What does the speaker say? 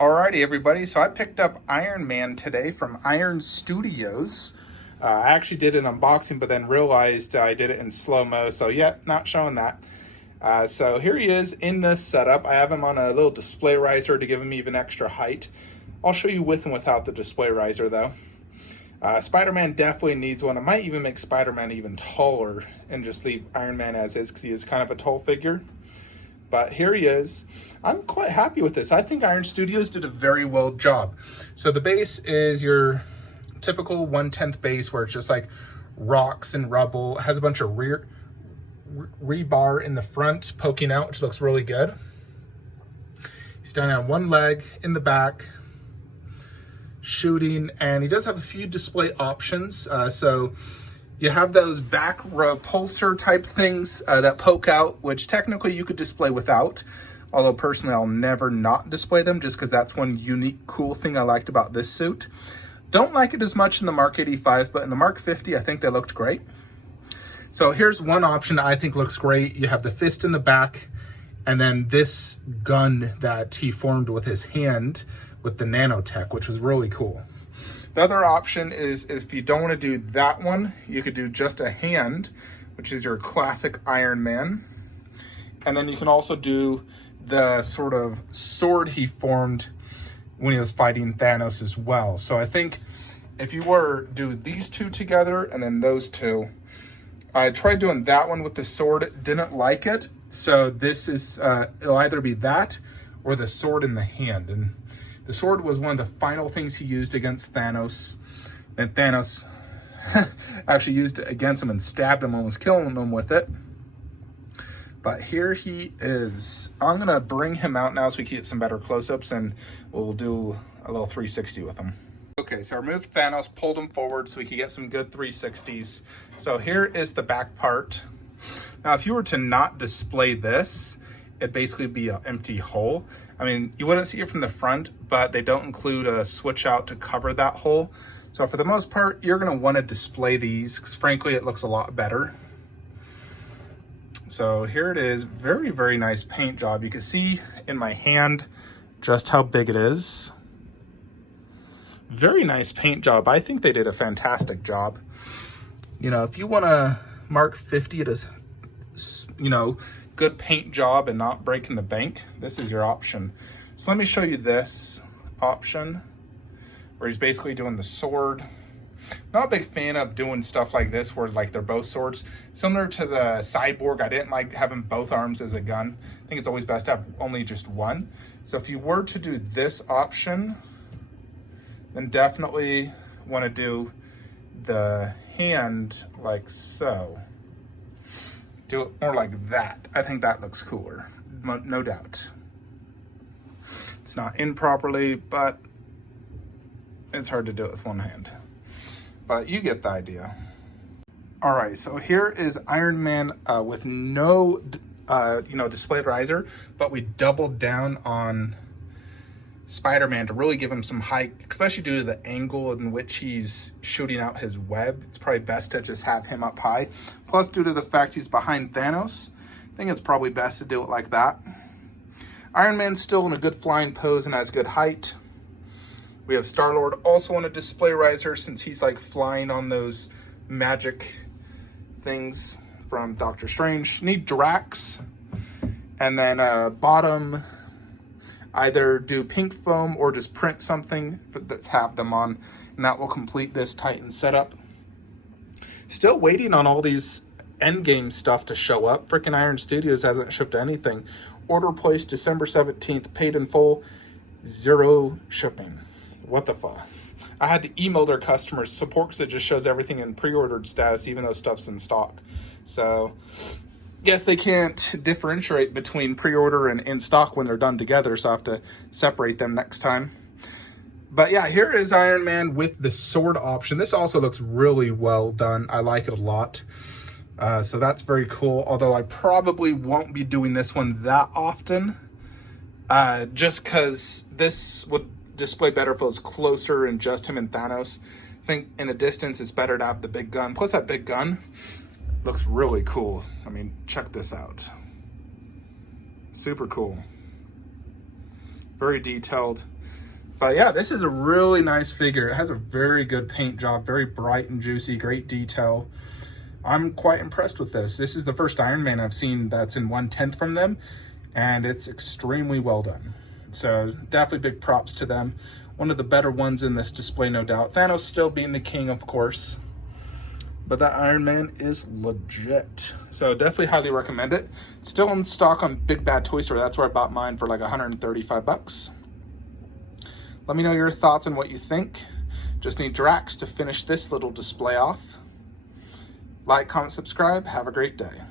Alrighty, everybody. So I picked up Ironman today from Iron Studios. I actually did an unboxing, but then realized I did it in slow-mo. So yeah, not showing that. So here he is in this setup. I have him on a little display riser to give him even extra height. I'll show you with and without the display riser though. Spider-Man definitely needs one. I might even make Spider-Man even taller and just leave Iron Man as is because he is kind of a tall figure. But here he is. I'm quite happy with this. I think Iron Studios did a very well job. So the base is your typical 1/10 base where it's just like rocks and rubble. It has a bunch of rebar in the front poking out, which looks really good. He's standing on one leg in the back, shooting, and he does have a few display options. So you have those back repulsor type things that poke out, which technically you could display without. Although personally, I'll never not display them just because that's one unique cool thing I liked about this suit. Don't like it as much in the Mark 85, but in the Mark 50, I think they looked great. So here's one option I think looks great. You have the fist in the back, and then this gun that he formed with his hand with the nanotech, which was really cool. The other option is if you don't want to do that one, you could do just a hand, which is your classic Iron Man. And then you can also do the sort of sword he formed when he was fighting Thanos as well. So I think if you were to do these two together and then those two, I tried doing that one with the sword, didn't like it. So this is, it'll either be that or the sword in the hand. And the sword was one of the final things he used against Thanos. And Thanos actually used it against him and stabbed him, almost killing him with it. But here he is. I'm gonna bring him out now so we can get some better close-ups and we'll do a little 360 with him. Okay, so I removed Thanos, pulled him forward so we could get some good 360s. So here is the back part. Now, if you were to not display this, it'd basically be an empty hole. I mean, you wouldn't see it from the front, but they don't include a switch out to cover that hole. So for the most part, you're gonna wanna display these because frankly, it looks a lot better. So here it is, very, very nice paint job. You can see in my hand just how big it is. Very nice paint job. I think they did a fantastic job. You know, if you wanna Mark 50 it as, you know, good paint job and not breaking the bank, this is your option. So let me show you this option where he's basically doing the sword. Not a big fan of doing stuff like this where like they're both swords. Similar to the Cyborg, I didn't like having both arms as a gun. I think it's always best to have only just one. So if you were to do this option, then definitely want to do the hand like so. Do it more like that. I think that looks cooler, no doubt. It's not in properly, but it's hard to do it with one hand. But you get the idea. All right, so here is Iron Man with no, displayed riser, but we doubled down on Spider-Man to really give him some height, especially due to the angle in which he's shooting out his web. It's probably best to just have him up high. Plus, due to the fact he's behind Thanos, I think it's probably best to do it like that. Iron Man's still in a good flying pose and has good height. We have Star-Lord also on a display riser since he's like flying on those magic things from Doctor Strange. Need Drax. And then bottom, either do pink foam or just print something that have them on, and that will complete this Titan setup. Still waiting on all these Endgame stuff to show up. Freaking Iron Studios hasn't shipped anything. Order placed December 17th, paid in full, 0 shipping. What the fuck? I had to email their customer support because it just shows everything in pre-ordered status, even though stuff's in stock. So, guess they can't differentiate between pre-order and in stock when they're done together, so I have to separate them next time. But yeah, here is Iron Man with the sword option. This also looks really well done. I like it a lot. So that's very cool, although I probably won't be doing this one that often, just because this would display better if it was closer and just him and Thanos. I think in a distance it's better to have the big gun. Plus that big gun looks really cool. I mean, check this out. Super cool. Very detailed. But yeah, this is a really nice figure. It has a very good paint job, very bright and juicy, great detail. I'm quite impressed with this. This is the first Ironman I've seen that's in 1/10 from them, and it's extremely well done. So definitely big props to them. One of the better ones in this display, no doubt. Thanos still being the king, of course. But that Iron Man is legit. So definitely highly recommend it. It's still in stock on Big Bad Toy Store. That's where I bought mine for like 135 bucks. Let me know your thoughts on what you think. Just need Drax to finish this little display off. Like, comment, subscribe. Have a great day.